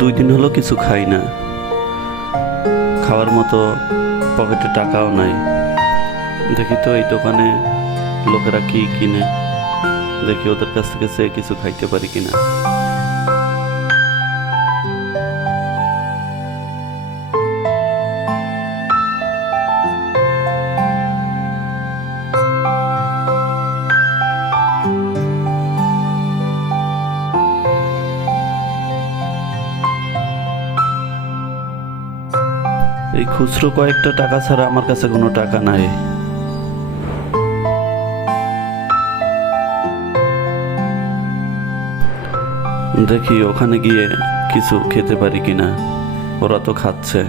2 দিন হলো কিছু খাই না, খাওয়ার মতো পকেটে টাকাও নাই। দেখি তো এই দোকানে লোকেরা কি কিনে, দেখি ওদের কাছ থেকে সে কিছু খাইতে পারি কিনা। এই খুচরো কয়েকটা টাকা ছাড়া আমার কাছে কোনো টাকা নাই। দেখি ওখানে গিয়ে কিছু খেতে পারি কিনা, ওরা তো খাচ্ছে।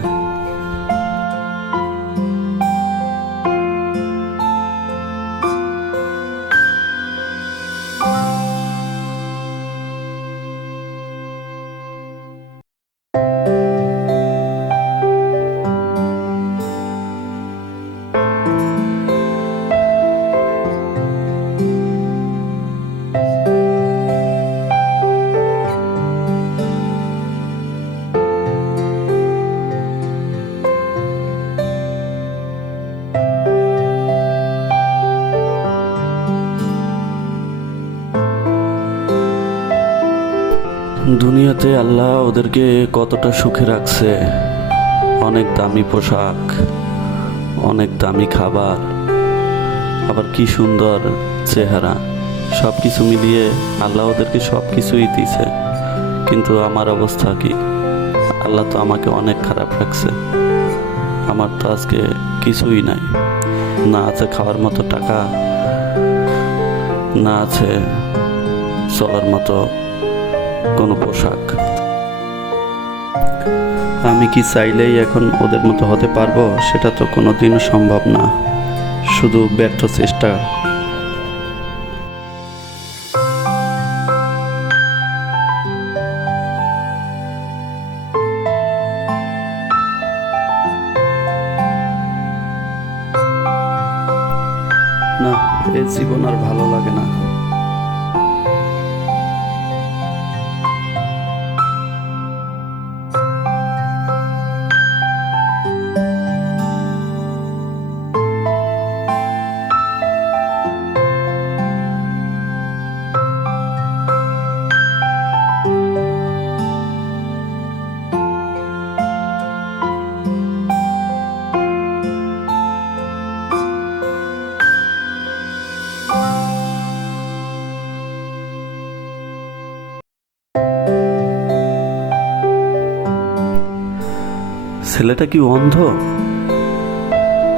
দুনিয়াতে আল্লাহ ওদেরকে কতটা সুখে রাখছে, অনেক দামি পোশাক, অনেক দামি খাবার, আবার কি সুন্দর চেহারা, সব কিছু মিলিয়ে আল্লাহ ওদেরকে সব কিছুই দিছে। কিন্তু আমার অবস্থা কি? আল্লাহ তো আমাকে অনেক খারাপ রাখছে। আমার তো আজকে কিছুই নাই, না আছে খাওয়ার মতো টাকা, না আছে চলার মতো কোনো পোশাক। আমি কি চাইলেই এখন ওদের মতো হতে পারবো? সেটা তো কোনোদিনও সম্ভব না, শুধু ব্যর্থ চেষ্টা। না, এই জীবন আর ভালো লাগে না। ছেলেটা কি অন্ধ?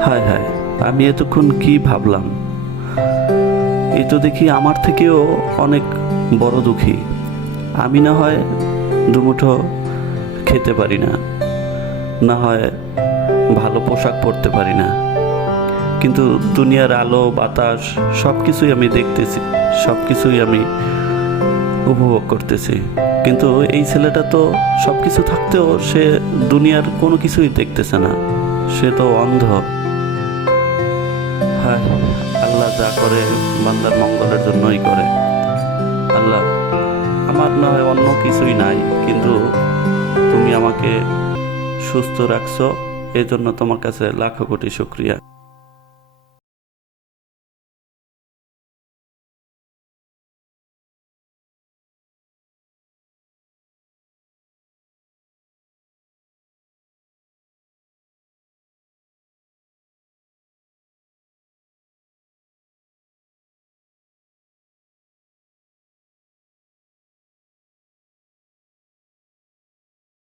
হায় হায়, আমি এতক্ষণ কি ভাবলাম। এই তো দেখি আমার থেকেও অনেক বড় দুঃখী। আমি না হয় দুমুঠো খেতে পারি না, না হয় ভালো পোশাক পরতে পারি না, কিন্তু দুনিয়ার আলো বাতাস সব কিছুই আমি দেখতেছি, সব কিছুই আমি উপভোগ করতেছি। কিন্তু এই ছেলেটা তো সব কিছু থাকতেও সে দুনিয়ার কোনো কিছুই দেখতেছে না, সে তো অন্ধ। হ্যাঁ, আল্লাহ যা করে বান্দার মঙ্গলের জন্যই করে। আল্লাহ, আমার না হয় অন্য কিছুই নাই, কিন্তু তুমি আমাকে সুস্থ রাখছো, এই জন্য তোমার কাছে লাখো কোটি শুকরিয়া।